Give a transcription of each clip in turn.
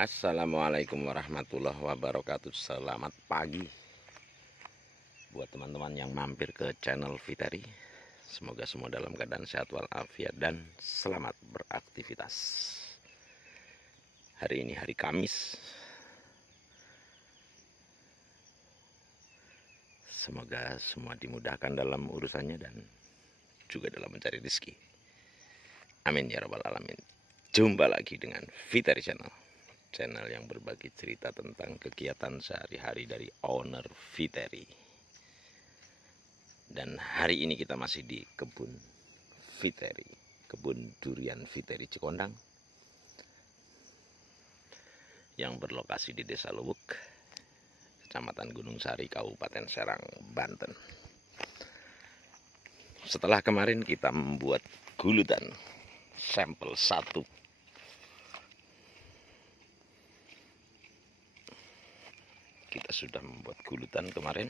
Assalamualaikum warahmatullahi wabarakatuh. Selamat pagi buat teman-teman yang mampir ke channel Fiteri. Semoga semua dalam keadaan sehat walafiat dan selamat beraktivitas. Hari ini hari Kamis. Semoga semua dimudahkan dalam urusannya dan juga dalam mencari rezeki. Amin ya rabbal alamin. Jumpa lagi dengan Fiteri Channel yang berbagi cerita tentang kegiatan sehari-hari dari owner Fiteri. Dan hari ini kita masih di kebun Fiteri, kebun durian Fiteri Cikondang yang berlokasi di Desa Luwuk, Kecamatan Gunung Sari, Kabupaten Serang, Banten. Setelah kemarin kita membuat gulutan sampel 1, kita sudah membuat gulutan kemarin,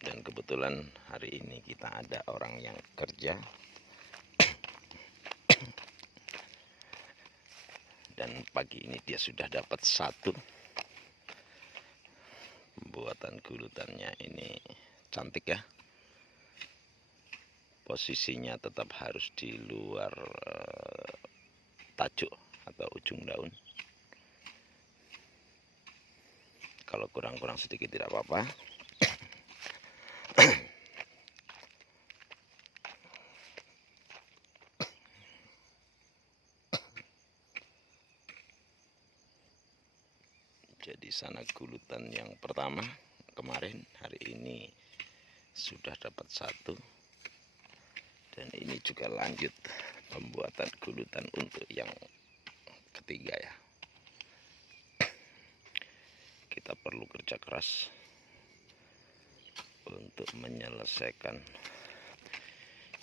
dan kebetulan hari ini kita ada orang yang kerja dan pagi ini dia sudah dapat 1. Pembuatan gulutannya ini cantik ya, posisinya tetap harus di luar tajuk atau ujung daun. Kalau kurang-kurang sedikit tidak apa-apa. Jadi sana gulutan yang pertama kemarin, hari ini sudah dapat 1. Dan ini juga lanjut pembuatan gulutan untuk yang ketiga ya. Kita perlu kerja keras untuk menyelesaikan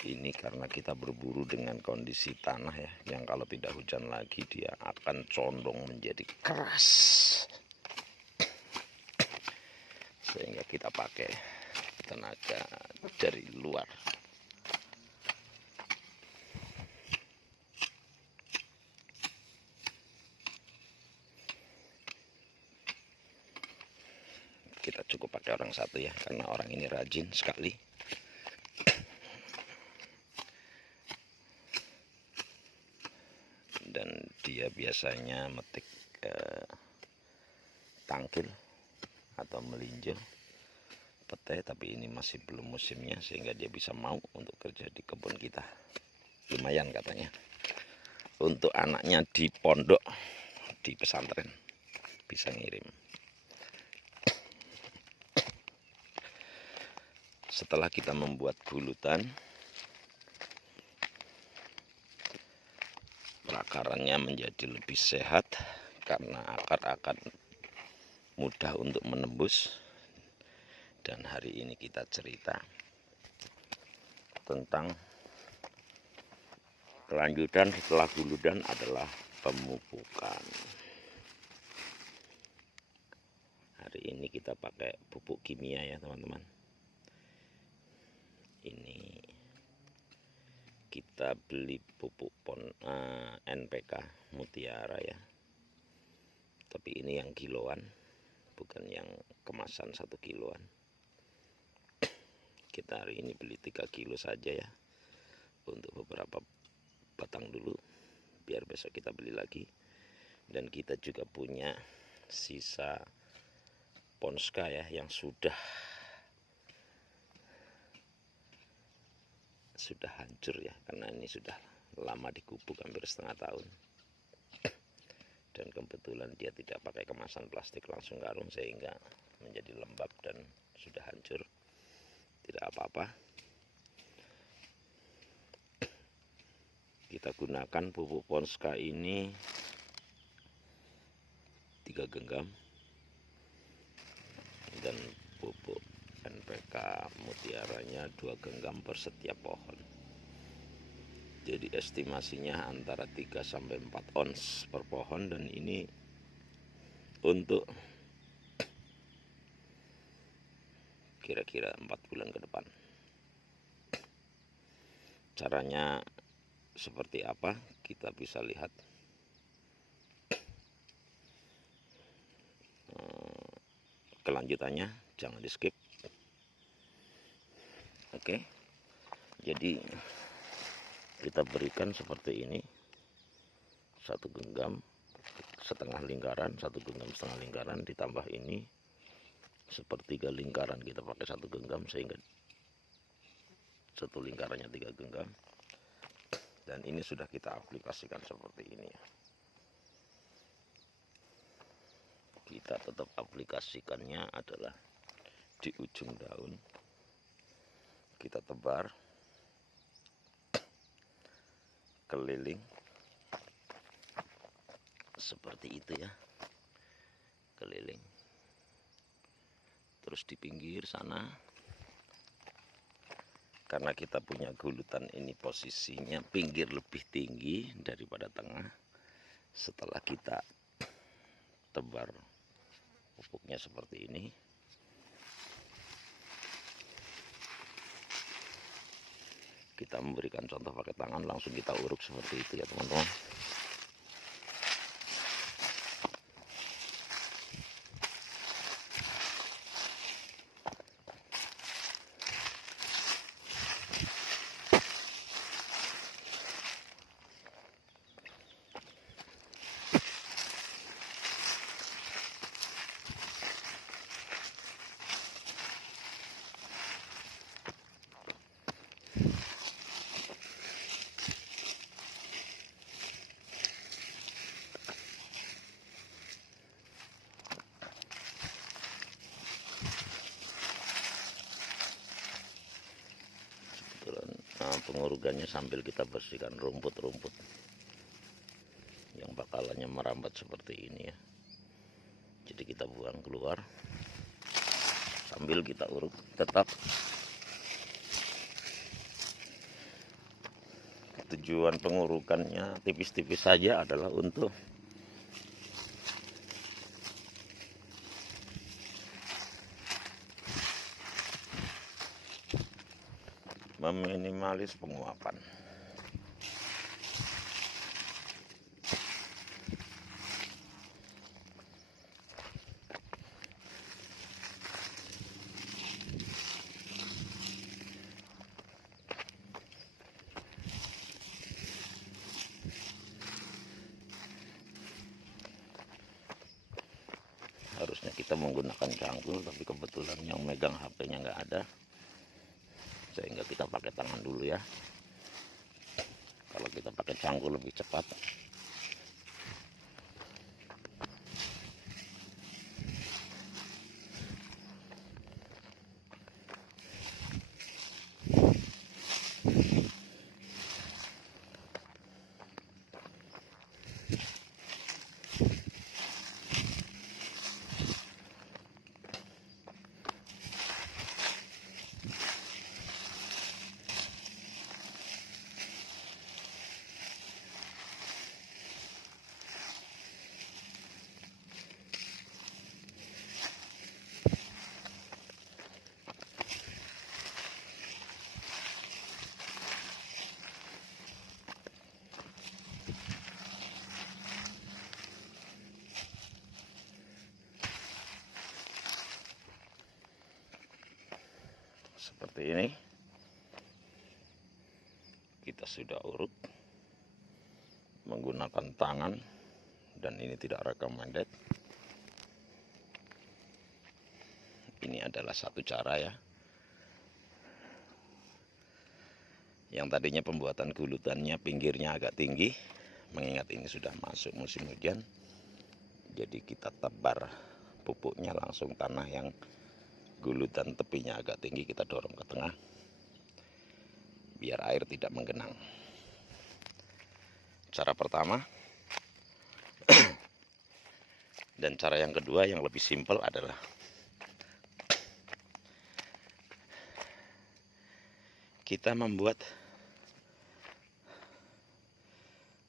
ini karena kita berburu dengan kondisi tanah ya, yang kalau tidak hujan lagi dia akan condong menjadi keras, sehingga kita pakai tenaga dari luar. Kita cukup pakai orang 1 ya, karena orang ini rajin sekali. Dan dia biasanya metik tangkil atau melinjo petai, tapi ini masih belum musimnya sehingga dia bisa mau untuk kerja di kebun kita. Lumayan katanya untuk anaknya di pondok, di pesantren bisa ngirim. Setelah kita membuat gulutan, perakarannya menjadi lebih sehat karena akar akan mudah untuk menembus. Dan hari ini kita cerita tentang kelanjutan setelah gulutan adalah pemupukan. Hari ini kita pakai pupuk kimia ya teman-teman. Ini kita beli pupuk NPK Mutiara ya, tapi ini yang kiloan, bukan yang kemasan 1 kiloan. Kita hari ini beli 3 kilo saja ya, untuk beberapa batang dulu, biar besok kita beli lagi. Dan kita juga punya sisa Ponska ya, yang sudah hancur ya, karena ini sudah lama dikubuk, hampir setengah tahun. Dan kebetulan dia tidak pakai kemasan plastik, langsung karung, sehingga menjadi lembab dan sudah hancur. Tidak apa-apa, kita gunakan pupuk Ponska ini 3 genggam dan pupuk NPK Mutiaranya 2 genggam per setiap pohon. Jadi estimasinya antara 3 sampai 4 ons per pohon, dan ini untuk kira-kira 4 bulan ke depan. Caranya seperti apa kita bisa lihat. Kelanjutannya jangan di skip. Oke, jadi kita berikan seperti ini, satu genggam setengah lingkaran, satu genggam setengah lingkaran, ditambah ini sepertiga lingkaran, kita pakai satu genggam sehingga satu lingkarannya 3 genggam. Dan ini sudah kita aplikasikan seperti ini. Kita tetap aplikasikannya adalah di ujung daun, kita tebar keliling seperti itu ya, keliling. Terus di pinggir sana, karena kita punya gulutan ini posisinya pinggir lebih tinggi daripada tengah, setelah kita tebar pupuknya seperti ini, kita memberikan contoh pakai tangan, langsung kita uruk seperti itu ya teman-teman. Nah, pengurugannya sambil kita bersihkan rumput-rumput yang bakalannya merambat seperti ini ya. Jadi kita buang keluar sambil kita urut. Tetap tujuan pengurukannya tipis-tipis saja adalah untuk meminimalis penguapan. Harusnya kita menggunakan cangkul, tapi kebetulan yang megang HP-nya nggak ada, sehingga kita pakai tangan dulu ya. Kalau kita pakai cangkul lebih cepat. Seperti ini kita sudah urut menggunakan tangan, dan ini tidak recommended. Ini adalah satu cara ya. Yang tadinya pembuatan gulutannya pinggirnya agak tinggi, mengingat ini sudah masuk musim hujan, jadi kita tebar pupuknya langsung tanah yang gulutan tepinya agak tinggi, kita dorong ke tengah biar air tidak menggenang. Cara pertama. Dan cara yang kedua yang lebih simpel adalah kita membuat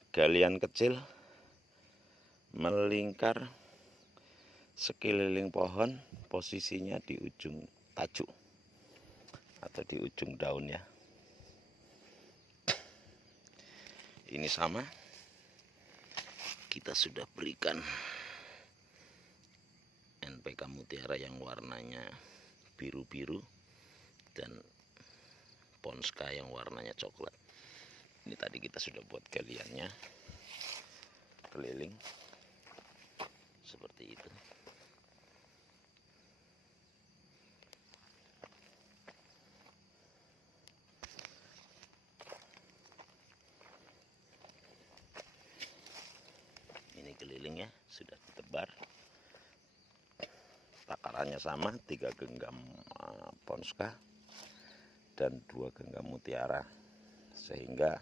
galian kecil melingkar sekeliling pohon, posisinya di ujung tajuk atau di ujung daun ya. ini sama, kita sudah berikan NPK Mutiara yang warnanya biru-biru dan Ponska yang warnanya coklat. Ini tadi kita sudah buat galiannya keliling seperti itu. Ini kelilingnya sudah ditebar, takarannya sama, 3 genggam Ponska dan 2 genggam Mutiara, sehingga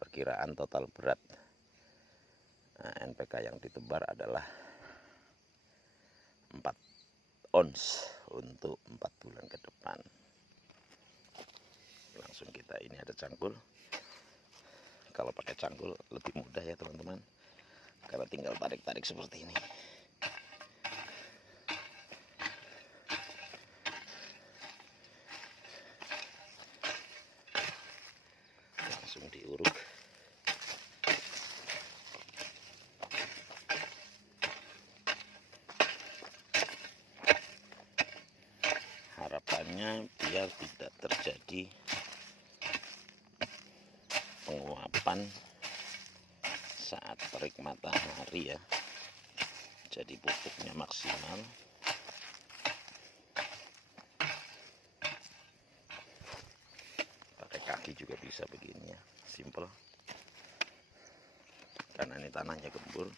perkiraan total berat NPK yang ditebar adalah 4 ons untuk 4 bulan ke depan. Langsung kita, ini ada cangkul. Kalau pakai cangkul lebih mudah ya teman-teman, karena tinggal tarik-tarik seperti ini. Langsung diuruk. Harapannya biar tidak terjadi penguapan saat terik matahari ya, jadi pupuknya maksimal. Pakai kaki juga bisa begini ya, simple, karena ini tanahnya gembur.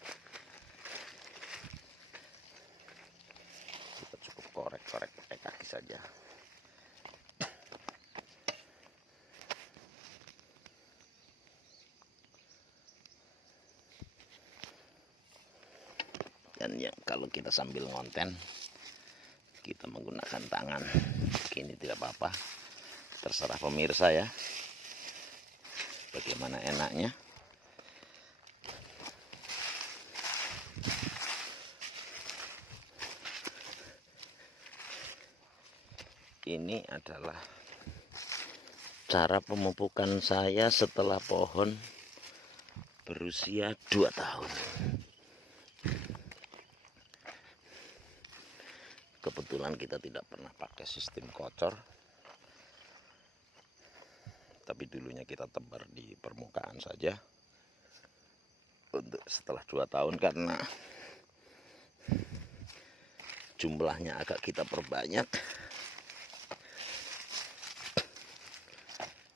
Kita cukup korek-korek pakai kaki saja. Dan ya, kalau kita sambil ngonten, kita menggunakan tangan, ini tidak apa-apa, terserah pemirsa ya, bagaimana enaknya. Ini adalah cara pemupukan saya setelah pohon berusia 2 tahun. Kebetulan kita tidak pernah pakai sistem kocor, tapi dulunya kita tebar di permukaan saja. Untuk setelah 2 tahun, karena jumlahnya agak kita perbanyak,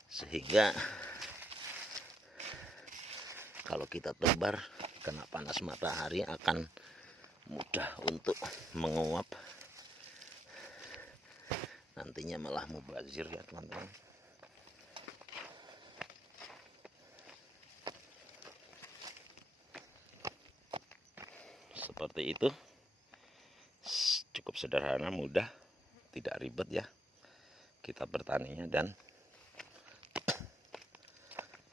sehingga kalau kita tebar kena panas matahari akan mudah untuk menguap, nantinya malah mubazir ya teman-teman. Seperti itu, cukup sederhana, mudah, tidak ribet ya kita bertaninya. Dan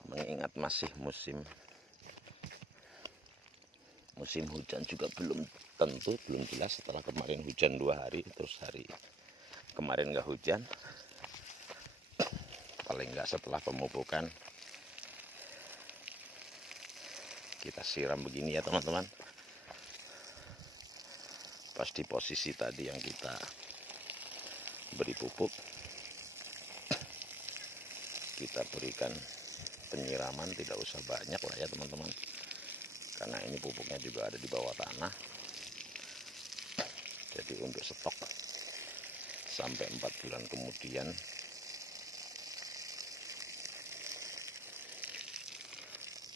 mengingat masih musim hujan juga belum tentu, belum jelas. Setelah kemarin hujan 2 hari, terus hari kemarin nggak hujan, paling nggak setelah pemupukan kita siram begini ya teman-teman. Pas di posisi tadi yang kita beri pupuk, kita berikan penyiraman, tidak usah banyak lah ya teman-teman, karena ini pupuknya juga ada di bawah tanah. Jadi untuk stok sampai 4 bulan kemudian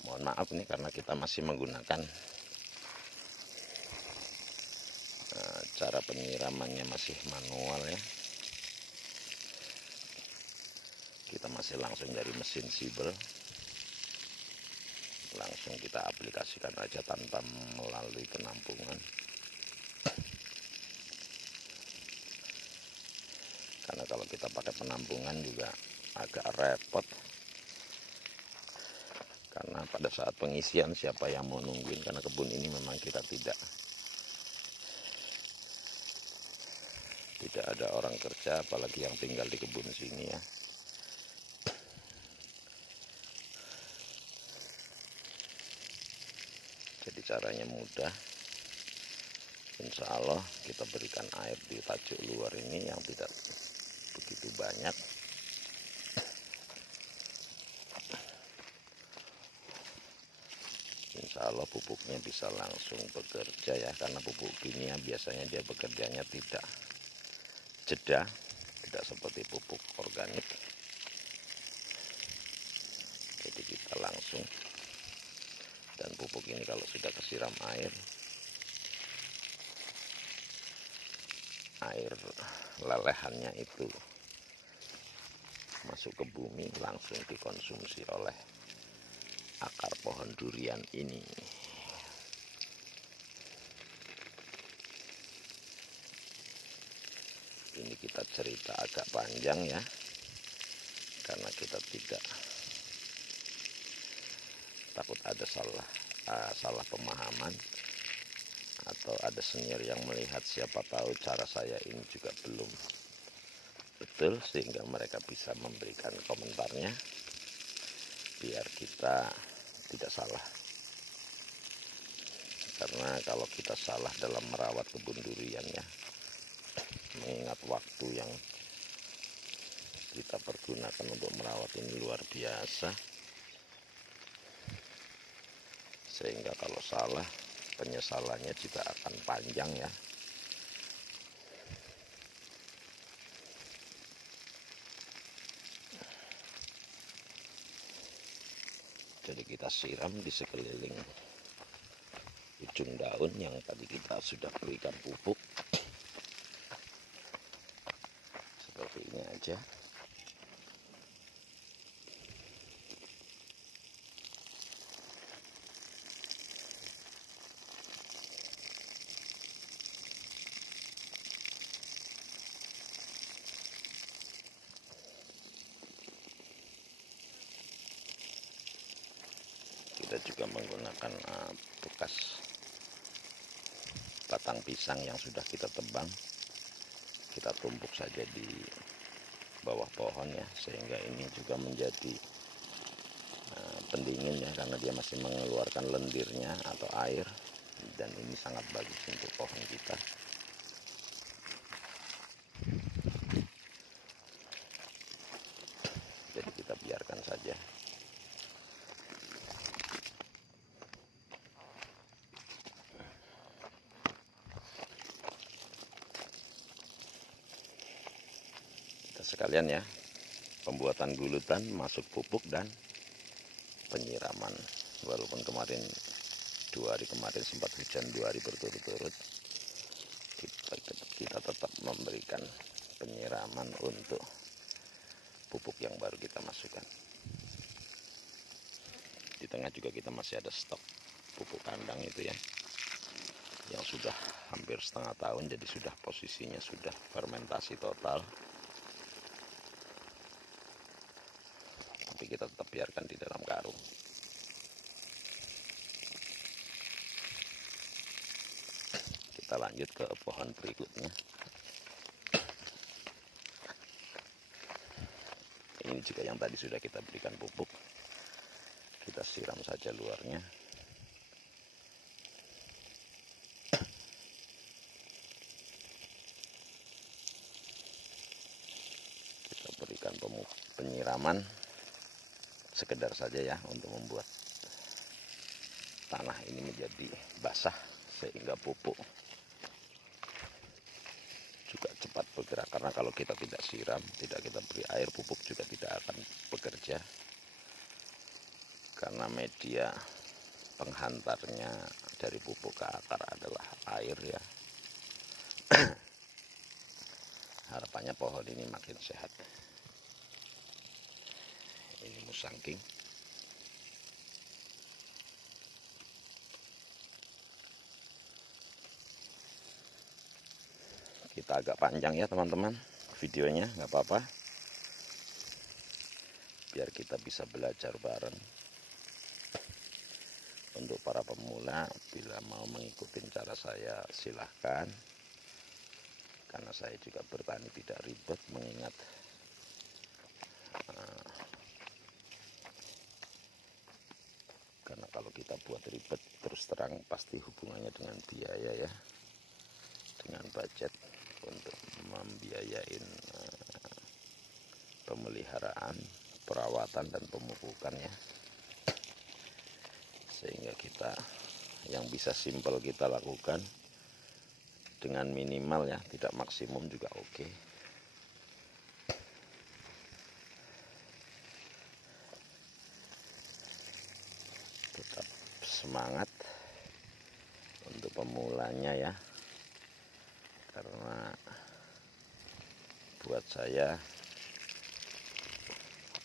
mohon maaf nih, karena kita masih menggunakan cara penyiramannya masih manual ya. Kita masih langsung dari mesin sibel, langsung kita aplikasikan aja tanpa melalui penampungan. Karena kalau kita pakai penampungan juga agak repot, karena pada saat pengisian siapa yang mau nungguin, karena kebun ini memang kita tidak ada orang kerja, apalagi yang tinggal di kebun sini ya. caranya mudah. Insya Allah kita berikan air di tajuk luar ini yang tidak begitu banyak. Insya Allah pupuknya bisa langsung bekerja ya, karena pupuk kimia biasanya dia bekerjanya tidak jeda, tidak seperti pupuk organik. Jadi kita langsung, dan pupuk ini kalau sudah kesiram air lelehannya itu masuk ke bumi, langsung dikonsumsi oleh akar pohon durian ini. Ini kita cerita agak panjang ya, karena kita tidak takut ada salah pemahaman, atau ada senior yang melihat, siapa tahu cara saya ini juga belum betul, sehingga mereka bisa memberikan komentarnya biar kita tidak salah. Karena kalau kita salah dalam merawat kebun durian ya, mengingat waktu yang kita pergunakan untuk merawat ini luar biasa, sehingga kalau salah penyesalannya juga akan panjang ya. Jadi kita siram di sekeliling ujung daun yang tadi kita sudah berikan pupuk. Seperti ini aja. Kita juga menggunakan bekas batang pisang yang sudah kita tebang, kita tumpuk saja di bawah pohon ya, sehingga ini juga menjadi pendingin ya, karena dia masih mengeluarkan lendirnya atau air, dan ini sangat bagus untuk pohon kita. Jadi kita biarkan saja. Sekalian ya, pembuatan gulutan, masuk pupuk, dan penyiraman. Walaupun kemarin 2 hari kemarin sempat hujan 2 hari berturut-turut, kita tetap memberikan penyiraman untuk pupuk yang baru kita masukkan. Di tengah juga kita masih ada stok pupuk kandang itu ya, yang sudah hampir setengah tahun, jadi sudah posisinya sudah fermentasi total. Tapi kita tetap biarkan di dalam karung. Kita lanjut ke pohon berikutnya. Ini juga yang tadi sudah kita berikan pupuk. Kita siram saja luarnya. Kita berikan penyiraman sekedar saja ya, untuk membuat tanah ini menjadi basah, sehingga pupuk juga cepat bergerak. Karena kalau kita tidak siram, tidak kita beri air, pupuk juga tidak akan bekerja, karena media penghantarnya dari pupuk ke akar adalah air ya. Harapannya pohon ini makin sehat. Ini musangking. Kita agak panjang ya teman-teman videonya, nggak apa-apa, biar kita bisa belajar bareng. Untuk para pemula, bila mau mengikuti cara saya silahkan, karena saya juga bertani tidak ribet, mengingat karena kalau kita buat ribet, terus terang pasti hubungannya dengan biaya ya, dengan budget untuk membiayain pemeliharaan, perawatan dan pemupukan ya. Sehingga kita yang bisa simpel kita lakukan dengan minimal ya, tidak maksimum juga oke. Tetap semangat untuk pemulanya ya, karena buat saya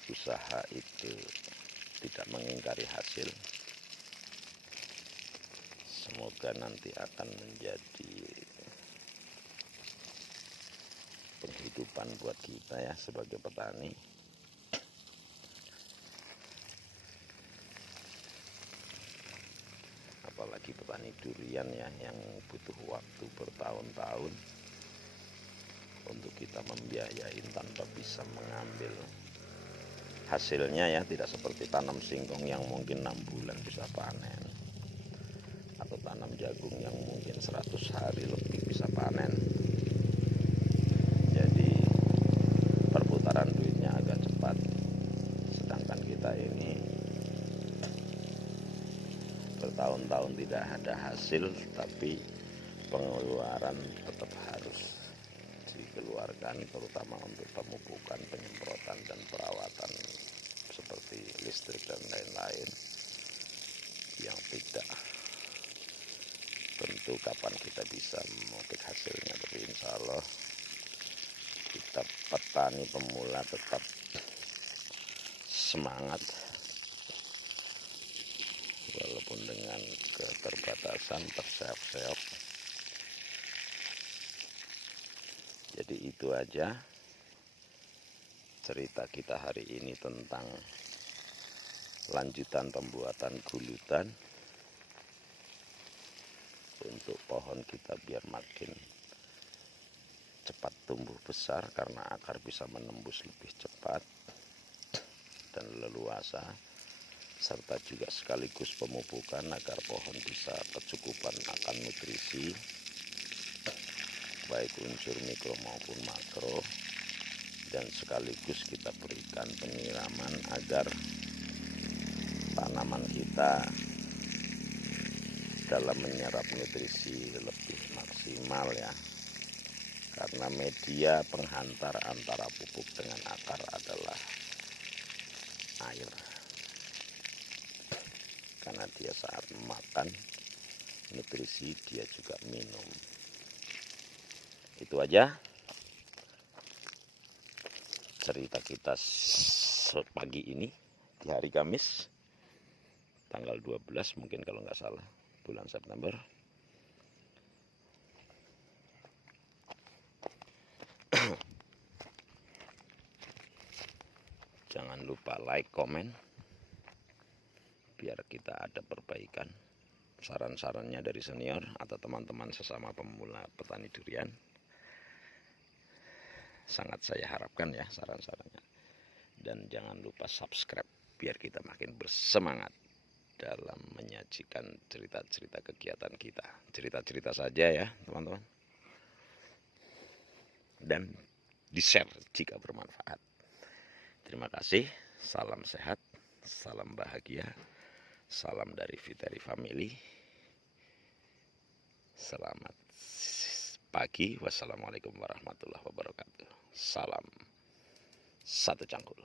usaha itu tidak mengingkari hasil. Semoga nanti akan menjadi penghidupan buat kita ya sebagai petani. Apalagi petani durian ya, yang butuh waktu bertahun-tahun untuk kita membiayain tanpa bisa mengambil hasilnya ya. Tidak seperti tanam singkong yang mungkin 6 bulan bisa panen, atau tanam jagung yang mungkin 100 hari lebih bisa panen. Jadi perputaran duitnya agak cepat, sedangkan kita ini bertahun-tahun tidak ada hasil, tapi pengeluaran tetap harus dikeluarkan, terutama untuk pemupukan, penyemprotan dan perawatan seperti listrik dan lain-lain yang tidak tentu kapan kita bisa memetik hasilnya. Tapi insya Allah kita petani pemula tetap semangat walaupun dengan keterbatasan, terseok-seok. Jadi itu aja cerita kita hari ini tentang lanjutan pembuatan gulutan untuk pohon kita biar makin cepat tumbuh besar, karena akar bisa menembus lebih cepat dan leluasa, serta juga sekaligus pemupukan agar pohon bisa kecukupan akan nutrisi baik unsur mikro maupun makro, dan sekaligus kita berikan penyiraman agar tanaman kita dalam menyerap nutrisi lebih maksimal ya, karena media penghantar antara pupuk dengan akar adalah air, karena dia saat makan nutrisi dia juga minum. Itu aja cerita kita pagi ini di hari Kamis tanggal 12 mungkin kalau nggak salah, bulan September. Jangan lupa like, komen, biar kita ada perbaikan. Saran-sarannya dari senior atau teman-teman sesama pemula petani durian, sangat saya harapkan ya saran-sarannya. Dan jangan lupa subscribe biar kita makin bersemangat dalam menyajikan cerita-cerita kegiatan kita. Cerita-cerita saja ya teman-teman, dan di-share jika bermanfaat. Terima kasih, salam sehat, salam bahagia, salam dari Viteri Family. Selamat pagi, wassalamualaikum warahmatullahi wabarakatuh. Salam satu cangkul.